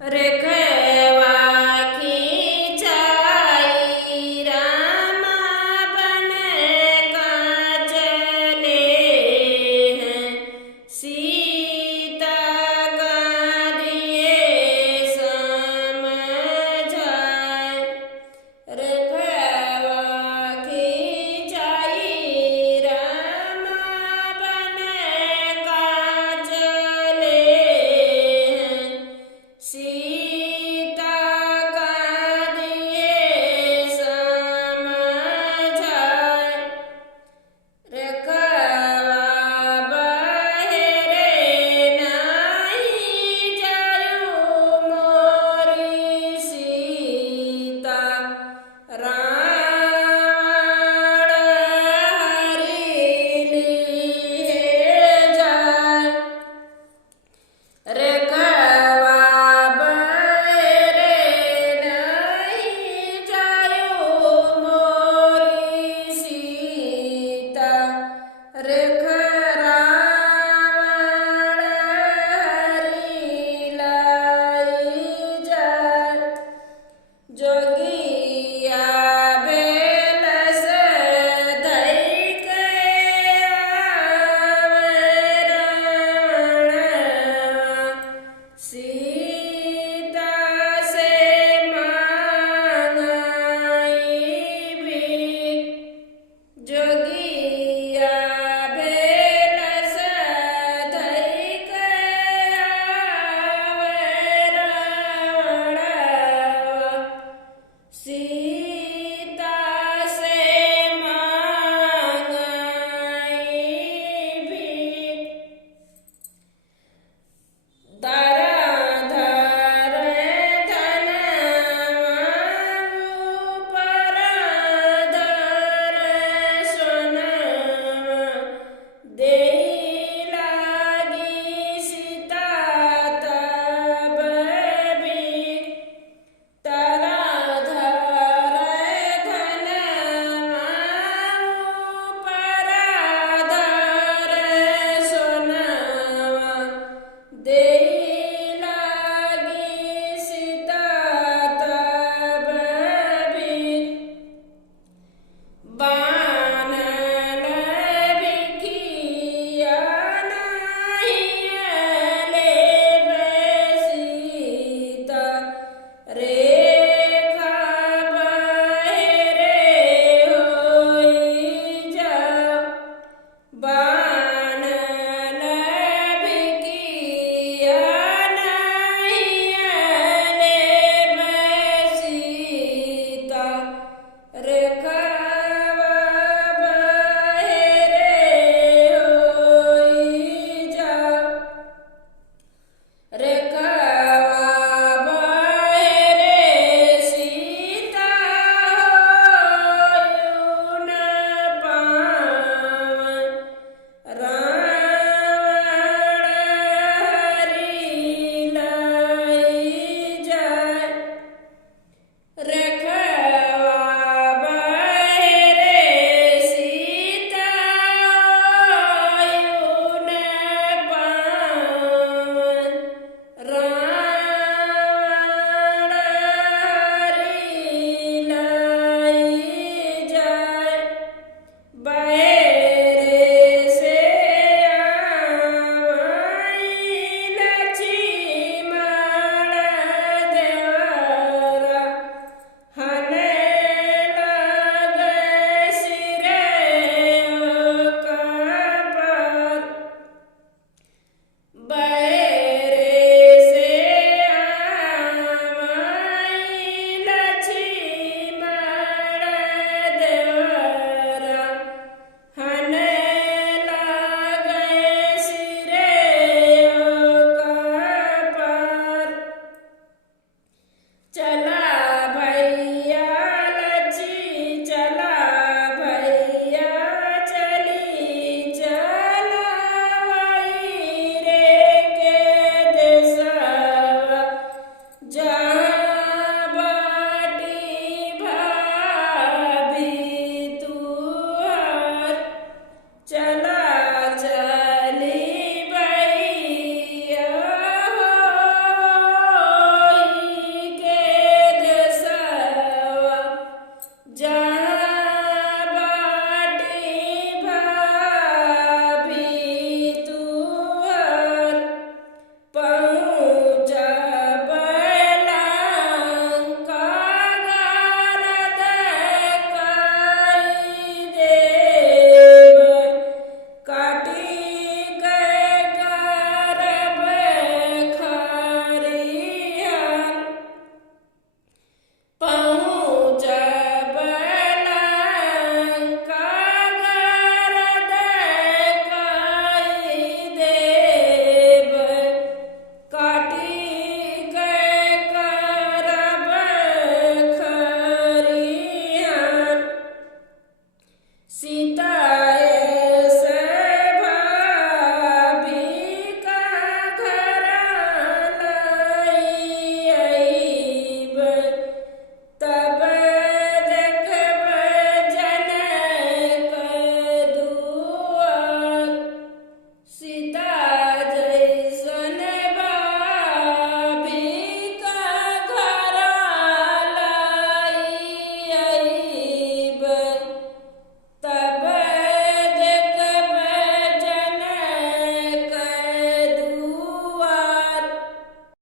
रेखवा खिंचाई रामा बन का चले हैं सीता का दिए समझाए। रेखवा खिंचाई रामा बन का चले हैं सीता का दिए समझाए। रेखवा बहेरे नहीं जायु मोरी सीता रावण हरि लिए जाए। रेखवा बहेरे नहीं जायु मोरी सीता रेख रावण हरि लाई जाए। जोगिया बेल से धई के आवे रावण सीता से मांगाई भी। जोगिया बेल से धई के आवे रावण सीता से मांगाई भी। धर धनवा ऊपर धर सोनवा देई लागी सीता तब भी। धर धनवा ऊपर धर सोनवा देई लागी सीता तब भी। बानल भिखिया नहीं लेबे सीता रेखा बहेरे होई जाओ। बानल भिखिया नहीं लेबे सीता रेखवा बहेरे होई जाओ। रेखवा बहेरे सीता होयु न पावन रावण हरि लाई जाए। रेखवा बहेरे सीता होयु न पावन रावण हरि लाई जाए। बहेरे से आवई लक्ष्मण देवरा हने लगे सिरे कपर। बहेरे